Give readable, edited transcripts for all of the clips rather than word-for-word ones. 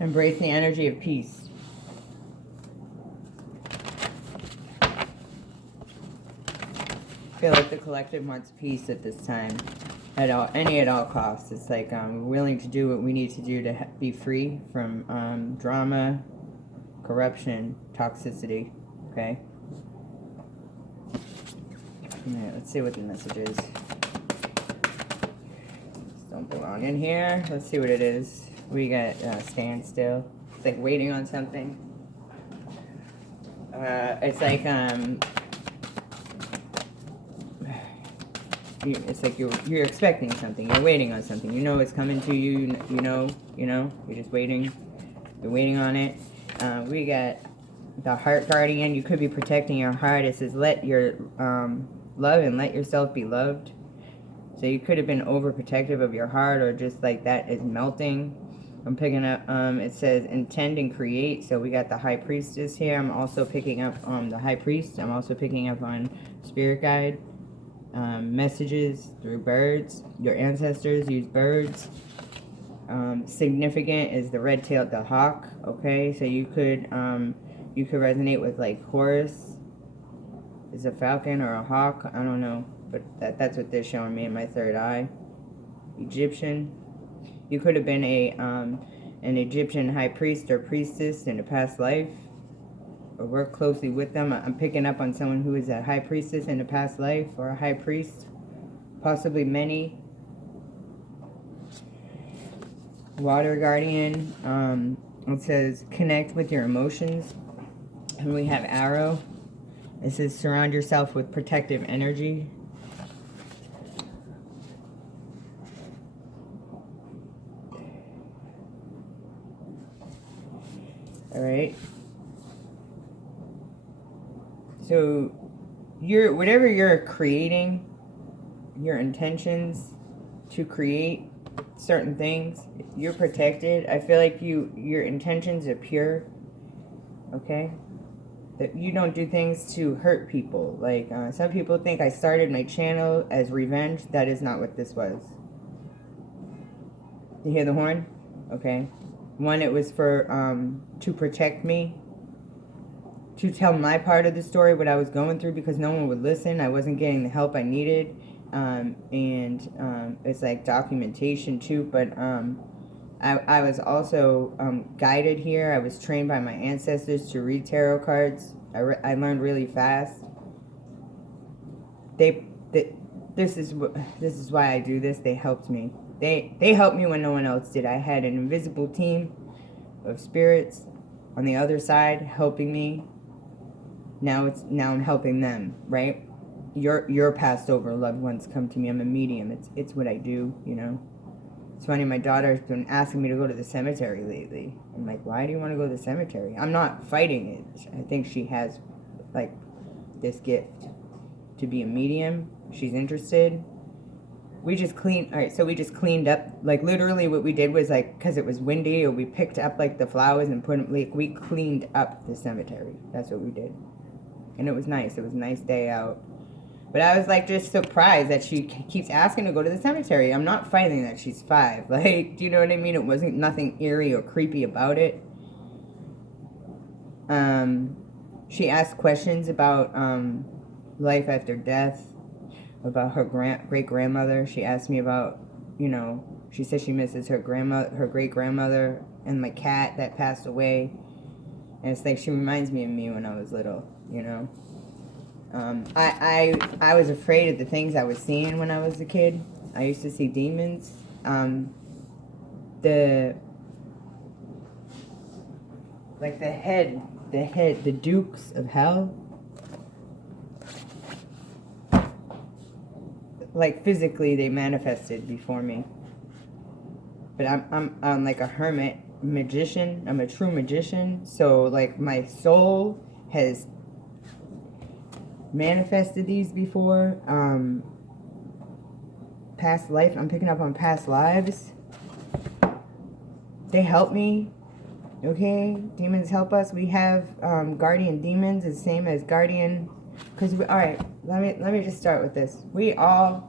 Embrace the energy of peace. I feel like the collective wants peace at this time. At all costs. It's like we're willing to do what we need to do to be free from drama, corruption, toxicity. Okay? Alright, let's see what the message is. Don't belong in here. Let's see what it is. We got standstill. It's like waiting on something. It's like it's like you're expecting something. You're waiting on something. You know it's coming to you. You know. You're just waiting. You're waiting on it. We got the heart guardian. You could be protecting your heart. It says let your love and let yourself be loved. So you could have been overprotective of your heart, or just like that is melting. I'm picking up, it says intend and create. So we got the high priestess here. I'm also picking up the high priest. I'm also picking up on spirit guide. Messages through birds. Your ancestors use birds. Significant is the red-tailed, the hawk. Okay, so you could resonate with like Horus is a falcon or a hawk. I don't know, but that's what they're showing me in my third eye. Egyptian. You could have been an Egyptian high priest or priestess in a past life, or work closely with them. I'm picking up on someone who is a high priestess in a past life, or a high priest, possibly many. Water guardian. It says connect with your emotions, and we have arrow. It says surround yourself with protective energy. All right. So whatever you're creating, your intentions to create certain things, you're protected. I feel like your intentions are pure. Okay? That you don't do things to hurt people. Like some people think I started my channel as revenge. That is not what this was. You hear the horn? Okay. One, it was for to protect me, to tell my part of the story, what I was going through, because no one would listen. I wasn't getting the help I needed. It's like documentation too, but I was also guided here. I was trained by my ancestors to read tarot cards. I learned really fast. This is why I do this. They helped me. They helped me when no one else did. I had an invisible team of spirits on the other side helping me. Now I'm helping them, right? Your passed over loved ones come to me. I'm a medium. It's what I do, you know. It's funny, my daughter's been asking me to go to the cemetery lately. I'm like, why do you want to go to the cemetery? I'm not fighting it. I think she has like this gift to be a medium. She's interested. We just cleaned up, like literally what we did was like, because it was windy, or we picked up like the flowers and put them, like we cleaned up the cemetery. That's what we did. And it was nice. It was a nice day out. But I was like just surprised that she keeps asking to go to the cemetery. I'm not fighting that she's 5. Like, do you know what I mean? It wasn't nothing eerie or creepy about it. She asked questions about life after death, about her great-grandmother. She asked me about, you know, she said she misses her great-grandmother, and my cat that passed away. And it's like she reminds me of me when I was little, you know. I was afraid of the things I was seeing when I was a kid. I used to see demons. The dukes of hell. Like physically they manifested before me. But I'm like a hermit magician. I'm a true magician. So like my soul has manifested these before. Past life, I'm picking up on past lives. They help me. Okay, demons help us. We have guardian demons, the same as guardian. Because all right, let me just start with this. We all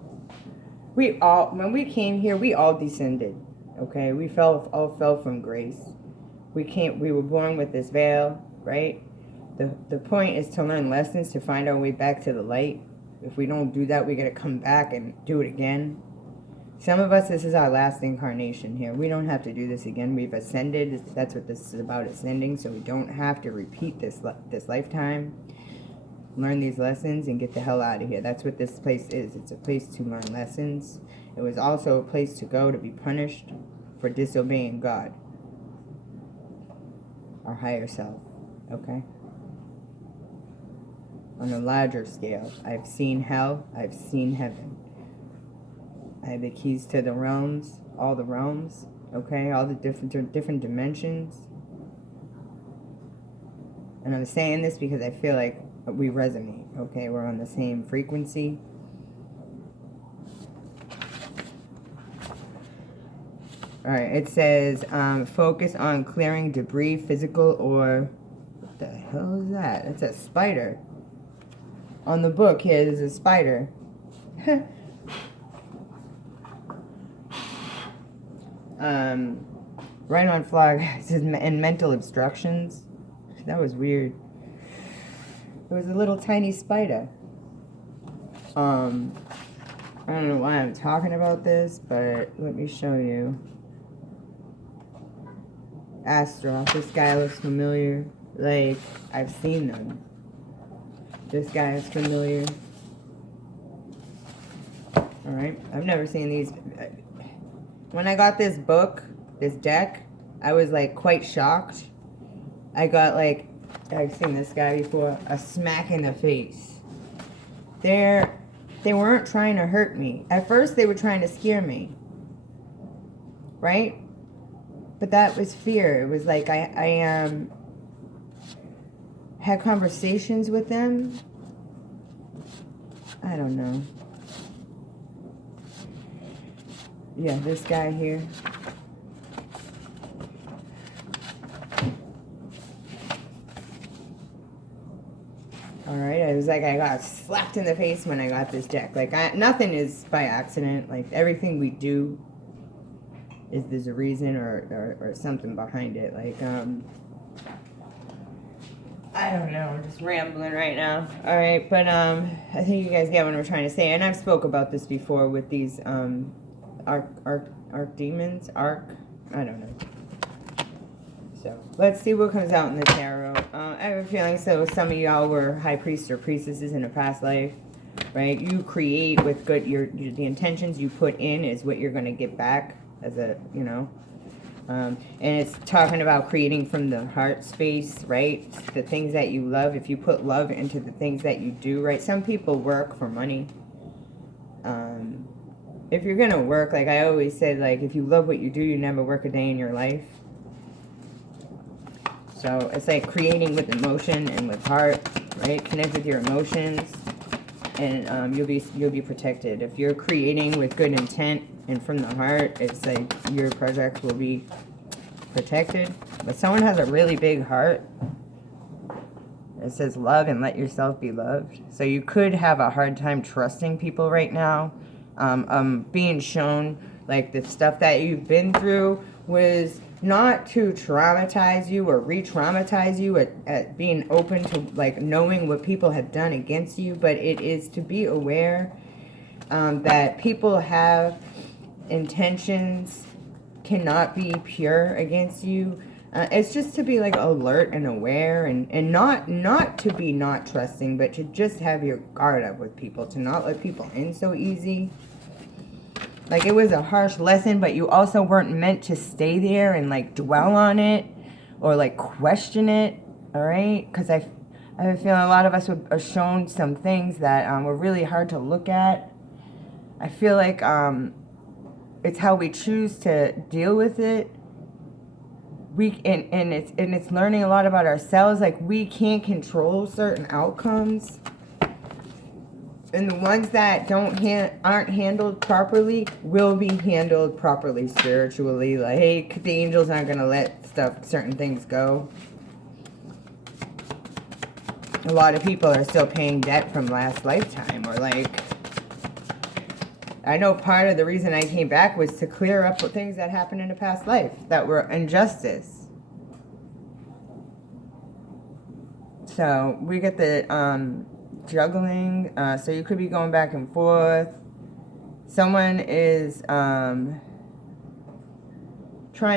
when we came here, we all descended. Okay, we all fell from grace. We were born with this veil, right? The point is to learn lessons, to find our way back to the light. If we don't do that, we got to come back and do it again. Some of us, this is our last incarnation here. We don't have to do this again. We've ascended. That's what this is about, ascending. So we don't have to repeat this lifetime. Learn these lessons and get the hell out of here. That's what this place is. It's a place to learn lessons. It was also a place to go to be punished for disobeying God, our higher self. Okay? On a larger scale, I've seen hell, I've seen heaven. I have the keys to the realms, all the realms, okay, all the different dimensions. And I'm saying this because I feel like we resonate, okay? We're on the same frequency. All right, it says focus on clearing debris, physical or... What the hell is that? It's a spider. On the book here, there's a spider. Right on flag, it says, and mental obstructions. That was weird. It was a little tiny spider. I don't know why I'm talking about this, but let me show you. Astaroth, this guy looks familiar. Like, I've seen them. This guy is familiar. Alright, I've never seen these. When I got this book, this deck, I was like quite shocked. I got like, I've seen this guy before, a smack in the face. They weren't trying to hurt me. At first they were trying to scare me. Right? But that was fear. It was like I had conversations with them. I don't know. Yeah, this guy here. Alright, I was like, I got slapped in the face when I got this deck. Like, nothing is by accident. Like, everything we do is there's a reason or something behind it. Like, I don't know, I'm just rambling right now. Alright, but I think you guys get what I'm trying to say. And I've spoke about this before with these archdemons. I don't know. So, let's see what comes out in the tarot. I have a feeling so some of y'all were high priests or priestesses in a past life, right? You create with good, the intentions you put in is what you're going to get back as a, you know. And it's talking about creating from the heart space, right? The things that you love. If you put love into the things that you do, right? Some people work for money. If you're going to work, like I always said, like if you love what you do, you never work a day in your life. So it's like creating with emotion and with heart, right? Connect with your emotions, and you'll be protected. If you're creating with good intent and from the heart, it's like your project will be protected. But someone has a really big heart. It says love and let yourself be loved. So you could have a hard time trusting people right now. Being shown like the stuff that you've been through was not to traumatize you or re-traumatize you at being open to like knowing what people have done against you, but it is to be aware that people have intentions, cannot be pure against you. It's just to be like alert and aware and not to be not trusting, but to just have your guard up with people, to not let people in so easy. Like, it was a harsh lesson, but you also weren't meant to stay there and, like, dwell on it or, like, question it, all right? Because I have a feeling a lot of us are shown some things that were really hard to look at. I feel like it's how we choose to deal with it. It's learning a lot about ourselves. Like, we can't control certain outcomes. And the ones that aren't handled properly will be handled properly spiritually. Like, the angels aren't going to let certain things go. A lot of people are still paying debt from last lifetime. Or like, I know part of the reason I came back was to clear up things that happened in a past life that were injustice. So we get the juggling. So you could be going back and forth. Someone is trying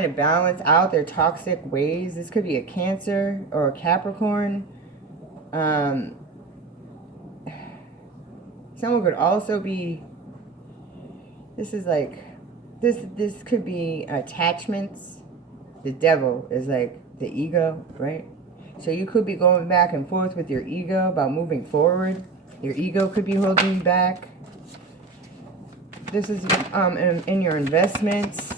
to balance out their toxic ways. This could be a Cancer or a Capricorn. Someone could also be, this is like, this could be attachments. The devil is like the ego, right? So you could be going back and forth with your ego about moving forward. Your ego could be holding you back. This is in your investments.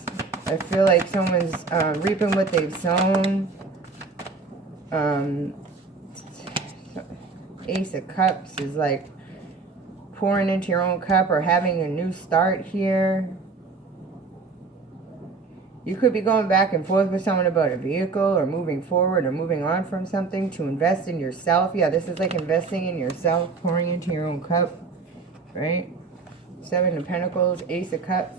I feel like someone's reaping what they've sown. Ace of Cups is like pouring into your own cup or having a new start here. You could be going back and forth with someone about a vehicle or moving forward or moving on from something to invest in yourself. Yeah, this is like investing in yourself, pouring into your own cup, right? Seven of Pentacles, Ace of Cups.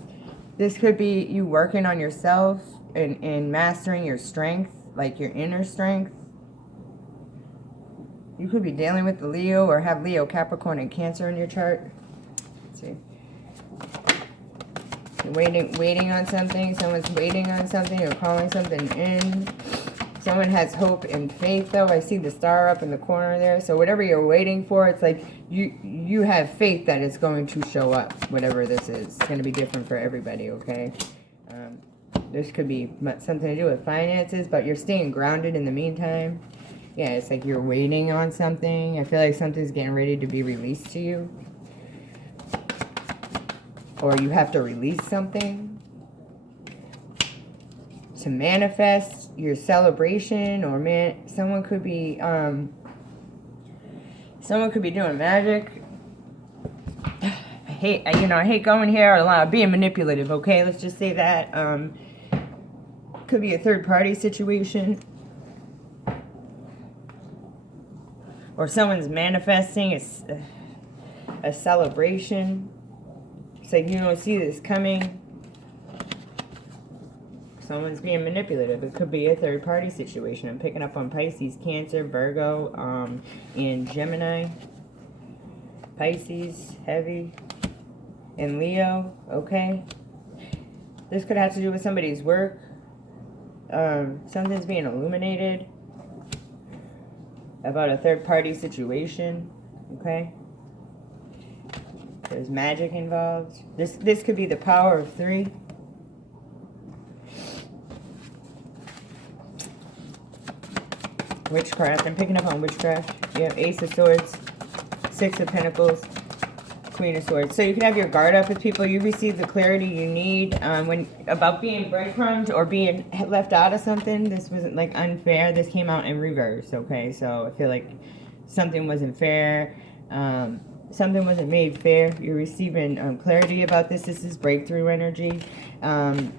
This could be you working on yourself and mastering your strength, like your inner strength. You could be dealing with the Leo or have Leo, Capricorn, and Cancer in your chart. Let's see. Waiting on something. Someone's waiting on something or calling something in. Someone has hope and faith, though. I see the star up in the corner there. So whatever you're waiting for, it's like you have faith that it's going to show up, whatever this is. It's going to be different for everybody, okay? This could be something to do with finances, but you're staying grounded in the meantime. Yeah, it's like you're waiting on something. I feel like something's getting ready to be released to you. Or you have to release something to manifest your celebration. Or someone could be doing magic. I hate going here a lot, being manipulative. Okay, let's just say that. Could be a third party situation. Or someone's manifesting a celebration. It's like you don't see this coming. Someone's being manipulative. It could be a third party situation. I'm picking up on Pisces, Cancer, Virgo, and Gemini. Pisces, heavy. And Leo, okay? This could have to do with somebody's work. Something's being illuminated about a third-party situation, okay? There's magic involved. This could be the power of 3. Witchcraft. I'm picking up on witchcraft. You have Ace of Swords, 6 of Pentacles, Queen of Swords. So you can have your guard up with people. You receive the clarity you need about being breadcrumbed or being left out of something. This wasn't like unfair. This came out in reverse, okay? So I feel like something wasn't fair. Something wasn't made fair. You're receiving clarity about this. This is breakthrough energy.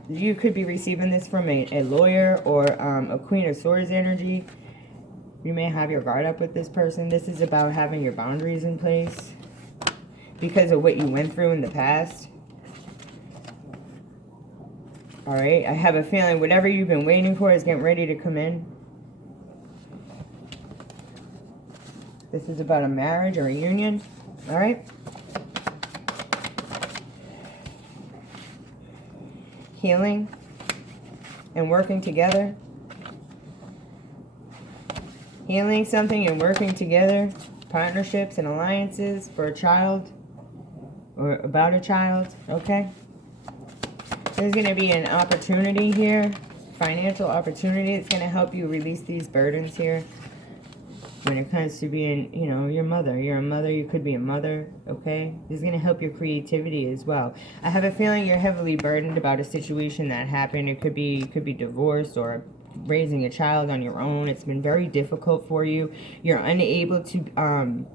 You could be receiving this from a lawyer or a Queen of Swords energy. You may have your guard up with this person. This is about having your boundaries in place because of what you went through in the past. Alright, I have a feeling whatever you've been waiting for is getting ready to come in. This is about a marriage or a union. Alright. Healing and working together. Healing something and working together. Partnerships and alliances for a child. Or about a child. Okay. There's going to be an opportunity here. Financial opportunity. It's going to help you release these burdens here. When it comes to being, your mother. You're a mother. You could be a mother. Okay. This is going to help your creativity as well. I have a feeling you're heavily burdened about a situation that happened. It could be divorce or raising a child on your own. It's been very difficult for you. You're unable to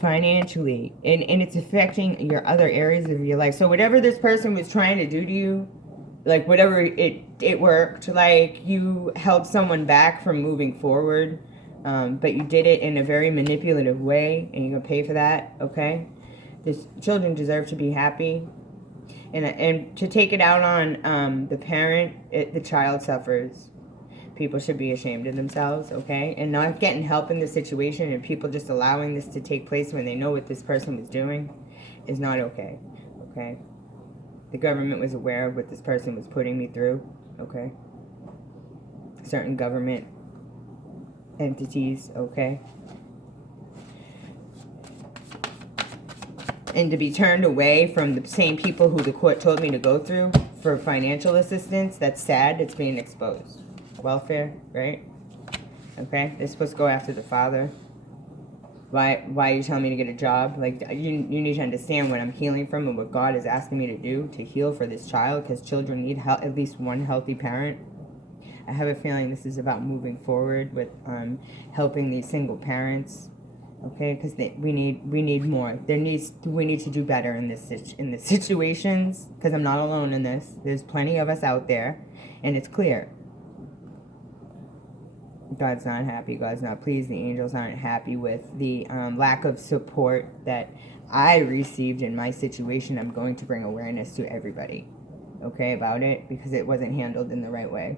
financially, and it's affecting your other areas of your life. So whatever this person was trying to do to you, like whatever it worked, like you held someone back from moving forward, but you did it in a very manipulative way, and you're gonna pay for that. Okay, children deserve to be happy. And to take it out on the parent, the child suffers. People should be ashamed of themselves, okay? And not getting help in the situation and people just allowing this to take place when they know what this person was doing is not okay, okay? The government was aware of what this person was putting me through, okay? Certain government entities, okay? And to be turned away from the same people who the court told me to go through for financial assistance, that's sad. It's being exposed. Welfare, right? Okay, they're supposed to go after the father. Why are you telling me to get a job? Like, you need to understand what I'm healing from and what God is asking me to do to heal for this child, because children need at least one healthy parent. I have a feeling this is about moving forward with helping these single parents. Okay, because we need more. We need to do better in the situations. Because I'm not alone in this. There's plenty of us out there, and it's clear. God's not happy. God's not pleased. The angels aren't happy with the lack of support that I received in my situation. I'm going to bring awareness to everybody, okay, about it, because it wasn't handled in the right way.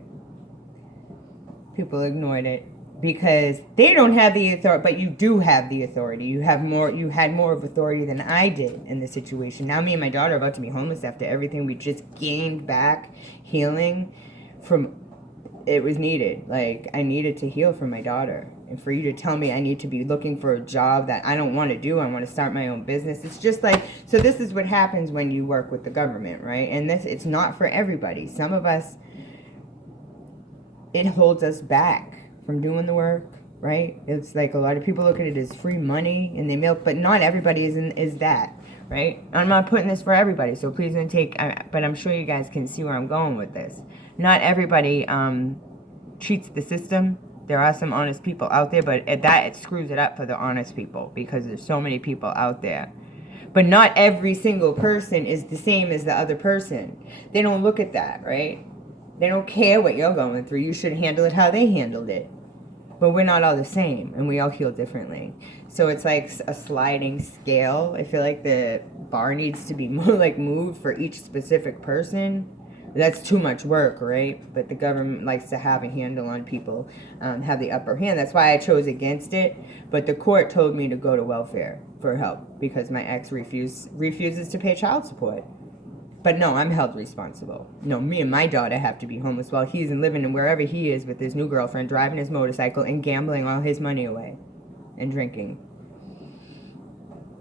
People ignored it because they don't have the authority, but you do have the authority. You had more of authority than I did in this situation. Now me and my daughter are about to be homeless after everything we just gained back healing from. It was needed. Like, I needed to heal for my daughter. And for you to tell me I need to be looking for a job that I don't want to do, I want to start my own business. It's just like, so this is what happens when you work with the government, right? And it's not for everybody. Some of us, it holds us back from doing the work, right? It's like a lot of people look at it as free money and they milk, but not everybody is that, right? I'm not putting this for everybody, so please don't take, but I'm sure you guys can see where I'm going with this. Not everybody cheats the system. There are some honest people out there, but it screws it up for the honest people because there's so many people out there. But not every single person is the same as the other person. They don't look at that, right? They don't care what you're going through. You should handle it how they handled it. But we're not all the same, and we all heal differently. So it's like a sliding scale. I feel like the bar needs to be more like moved for each specific person. That's too much work, right? But the government likes to have a handle on people, have the upper hand. That's why I chose against it. But the court told me to go to welfare for help because my ex refuses to pay child support. But no, I'm held responsible. No, me and my daughter have to be homeless while he's living in wherever he is with his new girlfriend, driving his motorcycle and gambling all his money away and drinking.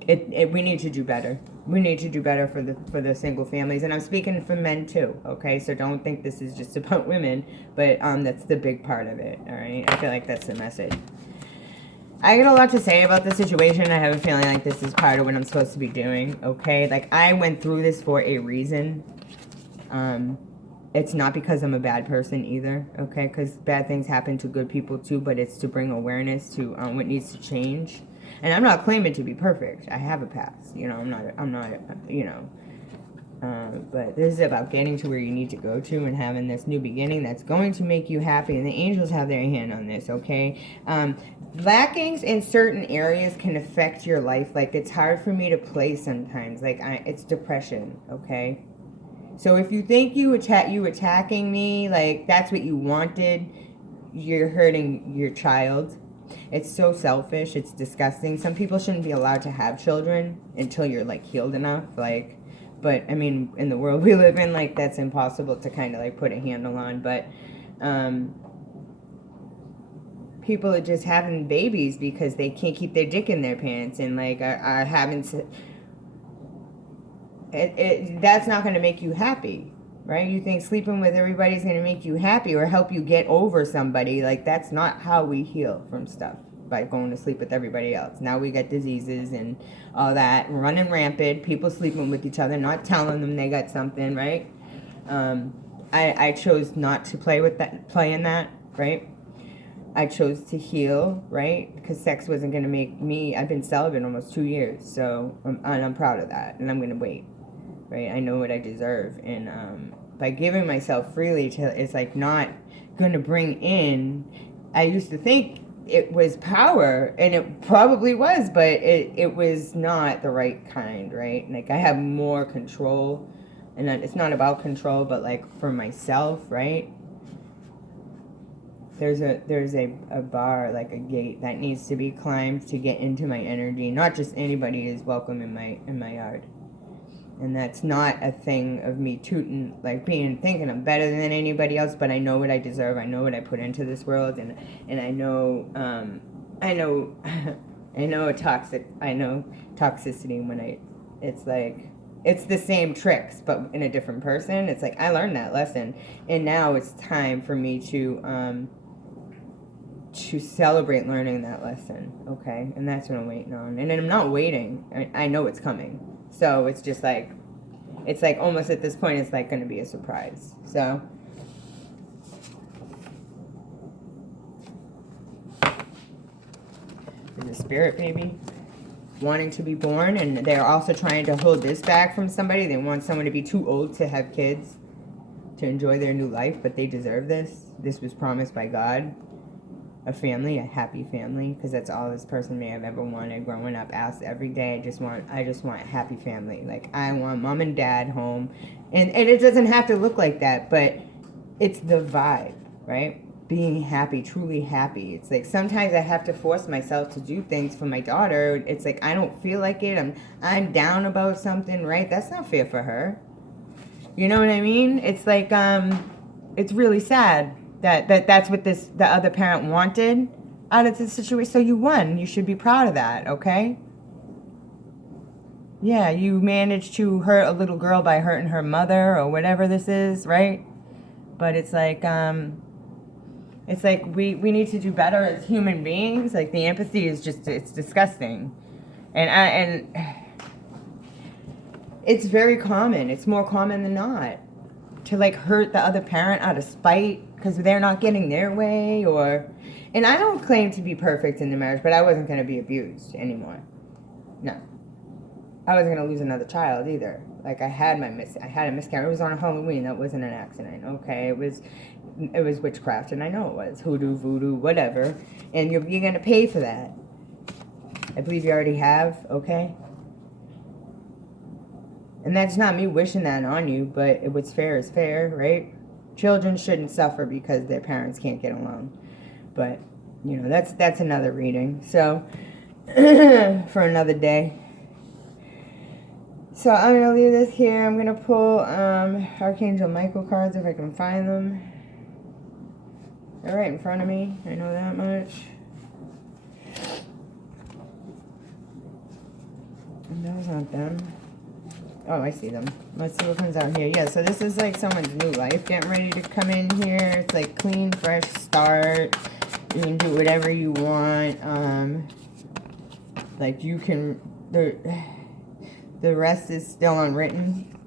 We need to do better. We need to do better for the single families, and I'm speaking for men too. Okay, so don't think this is just about women, but that's the big part of it. All right, I feel like that's the message. I got a lot to say about the situation. I have a feeling like this is part of what I'm supposed to be doing. Okay, like I went through this for a reason. It's not because I'm a bad person either. Okay, because bad things happen to good people too, but it's to bring awareness to what needs to change. And I'm not claiming to be perfect. I have a past. You know, I'm not, you know. But this is about getting to where you need to go to and having this new beginning that's going to make you happy. And the angels have their hand on this, okay? Lackings in certain areas can affect your life. Like, it's hard for me to play sometimes. Like, it's depression, okay? So if you think you attacking me, like, that's what you wanted, you're hurting your child. It's so selfish. It's disgusting. Some people shouldn't be allowed to have children until you're, like, healed enough. Like, but, I mean, in the world we live in, like, that's impossible to kind of, like, put a handle on. But people are just having babies because they can't keep their dick in their pants and, like, are having that's not going to make you happy. Right? You think sleeping with everybody's going to make you happy or help you get over somebody. Like, that's not how we heal from stuff, by going to sleep with everybody else. Now we got diseases and all that running rampant, people sleeping with each other, not telling them they got something, right? I chose not to play in that, right? I chose to heal, right? Because sex wasn't going to make me, I've been celibate almost 2 years, so I'm proud of that, and I'm going to wait. Right, I know what I deserve, and by giving myself freely to, it's like not gonna bring in. I used to think it was power, and it probably was, but it was not the right kind, right? Like, I have more control, and it's not about control, but like for myself, right? there's a bar, like a gate that needs to be climbed to get into my energy. Not just anybody is welcome in my yard. And that's not a thing of me tooting, like thinking I'm better than anybody else, but I know what I deserve. I know what I put into this world, and I know I know I know toxicity when it's like it's the same tricks but in a different person. It's like I learned that lesson, and now it's time for me to celebrate learning that lesson, okay? And that's what I'm waiting on. And I'm not waiting. I know it's coming. So it's just like, it's like almost at this point, it's like going to be a surprise. So there's a spirit baby wanting to be born, and they're also trying to hold this back from somebody. They want someone to be too old to have kids, to enjoy their new life, but they deserve this. This was promised by God. A family, a happy family, because that's all this person may have ever wanted growing up. Asked every day, I just want a happy family. Like, I want mom and dad home, and it doesn't have to look like that, but it's the vibe, right? Being happy, truly happy. It's like sometimes I have to force myself to do things for my daughter. It's like I don't feel like it. I'm down about something, right? That's not fair for her. You know what I mean? It's like it's really sad. That's what the other parent wanted out of the situation. So you won. You should be proud of that, okay? Yeah, you managed to hurt a little girl by hurting her mother or whatever this is, right? But it's like we need to do better as human beings. Like the empathy is just, it's disgusting. And it's very common. It's more common than not to like hurt the other parent out of spite because they're not getting their way, and I don't claim to be perfect in the marriage, but I wasn't going to be abused anymore. No. I wasn't going to lose another child either. Like I had a miscarriage. It was on Halloween. That wasn't an accident. Okay. It was witchcraft, and I know it was hoodoo, voodoo, whatever. And you're going to pay for that. I believe you already have. Okay. And that's not me wishing that on you, but what's fair is fair, right? Children shouldn't suffer because their parents can't get along. But, you know, that's another reading. So, for another day. So I'm going to leave this here. I'm going to pull Archangel Michael cards if I can find them. They're right in front of me. I know that much. And those aren't them. Oh, I see them. Let's see what comes out here. Yeah, so this is like someone's new life getting ready to come in here. It's like clean, fresh start. You can do whatever you want. Like you can... The rest is still unwritten.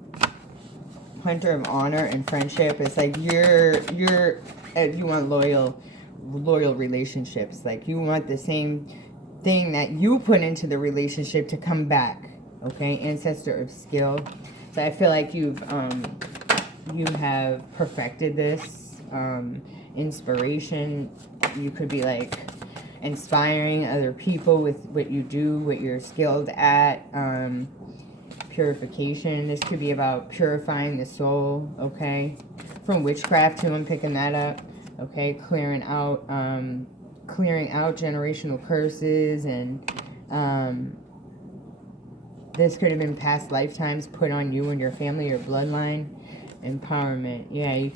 Hunter of honor and friendship. It's like you want loyal relationships. Like you want the same thing that you put into the relationship to come back. Okay, ancestor of skill. So I feel like you have perfected this. Inspiration. You could be like inspiring other people with what you do, what you're skilled at. Purification. This could be about purifying the soul. Okay, from witchcraft too. I'm picking that up. Okay, clearing out generational curses and this could have been past lifetimes put on you and your family or bloodline. Empowerment. Yeah, you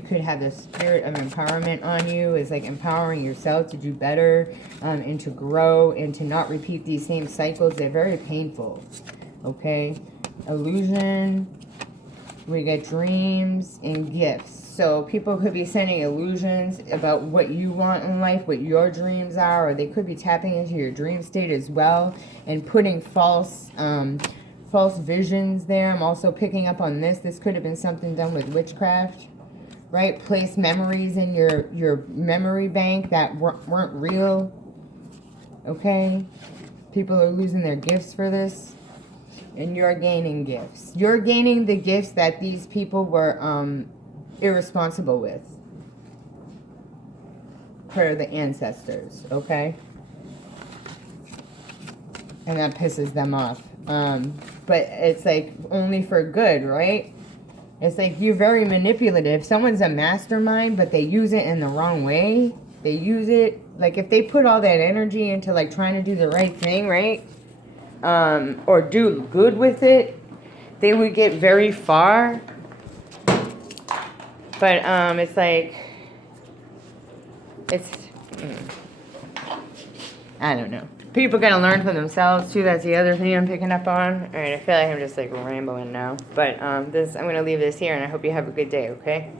could have the spirit of empowerment on you. It's like empowering yourself to do better, and to grow and to not repeat these same cycles. They're very painful. Okay. Illusion. We get dreams and gifts. So people could be sending illusions about what you want in life, what your dreams are, or they could be tapping into your dream state as well and putting false visions there. I'm also picking up on this. This could have been something done with witchcraft, right? Place memories in your memory bank that weren't real. Okay? People are losing their gifts for this. And you're gaining gifts. You're gaining the gifts that these people were irresponsible with. For the ancestors, okay? And that pisses them off. But it's like only for good, right? It's like you're very manipulative. Someone's a mastermind, but they use it in the wrong way. They use it, like if they put all that energy into like trying to do the right thing, right? Or do good with it, they would get very far. But it's like, it's, I don't know. People gotta learn for themselves too. That's the other thing I'm picking up on. All right, I feel like I'm just like rambling now. But I'm gonna leave this here, and I hope you have a good day. Okay.